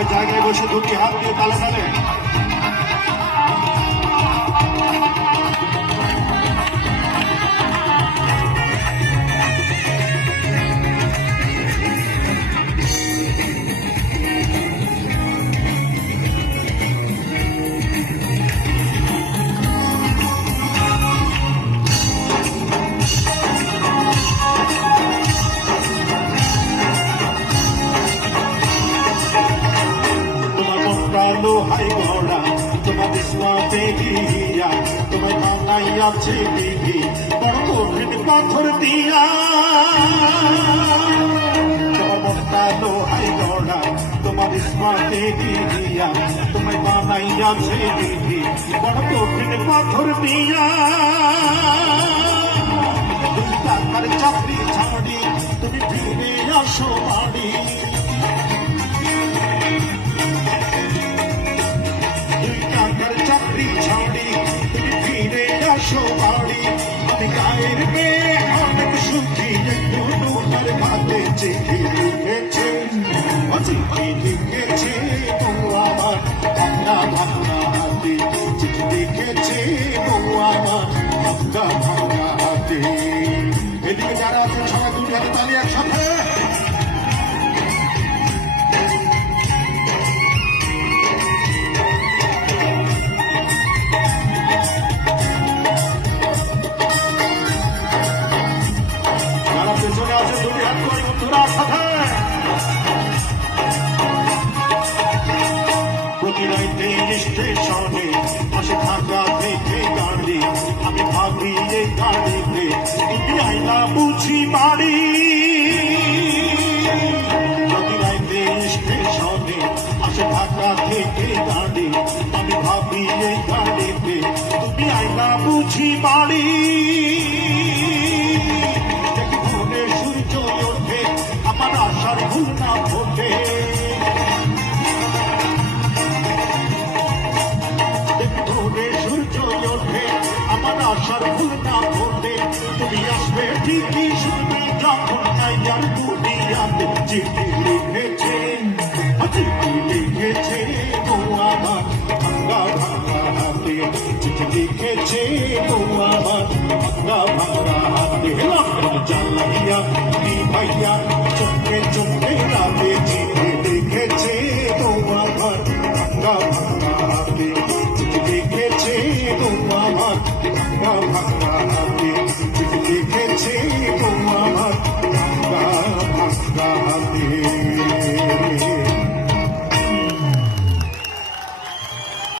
সবাই জায়গায় বসে দুটি হাত দিয়ে তালে তালে লোহাই গড়া তোমার বিস্মাতে গিয়া তোমার বানাইয়াছে দিদি বড় কঠিন পাথর দিয়া তোমার মনটা লোহাই গড়া তোমার বিস্মাতে গিয়া তোমার বানাইয়াছে দিদি বড় কঠিন পাথর দিয়া দুই টাকার চাকরি ছাড়ি তুমি ফিরে আসো বাড়ি আমি গায়ের মেয়ে অনেক সুখী একটু নোটার ভাতে চিঠি লিখেছে চিঠি লিখেছে বউ আমার ভাঙা ভাঙা হাতে চিঠি লিখেছে বউ আমার ভাঙা ভাঙা হাতে এদিকে যারা আছেন সবাই দুটি হাতে তালি একসাথে স্টেশনে পাশে থাকা থেকে গাড়ি আমি ভাবি এই গাড়িতে তুমি আইনা বুঝি বাড়ি রাইতে স্টেশনে পাশে থাকা থেকে গাড়ি আমি ভাবি এই গাড়িতে তুমি আইনা বুঝি বাড়ি ভোরে সূর্য ওঠে আমার আশার ভুল না ফোটে আশার ভুল না ফোটে তুমি আসবে ঠিকই শুনবে যখন নাইয়ার দুনিয়াতে চিঠি লিখেছে চিঠি লিখেছে বউ আমার ভাঙা ভাঙা হাতে চিঠি লিখেছে বউ আমার ভাঙা ভাঙা হাতে জ্বালাইয়া ভাইয়া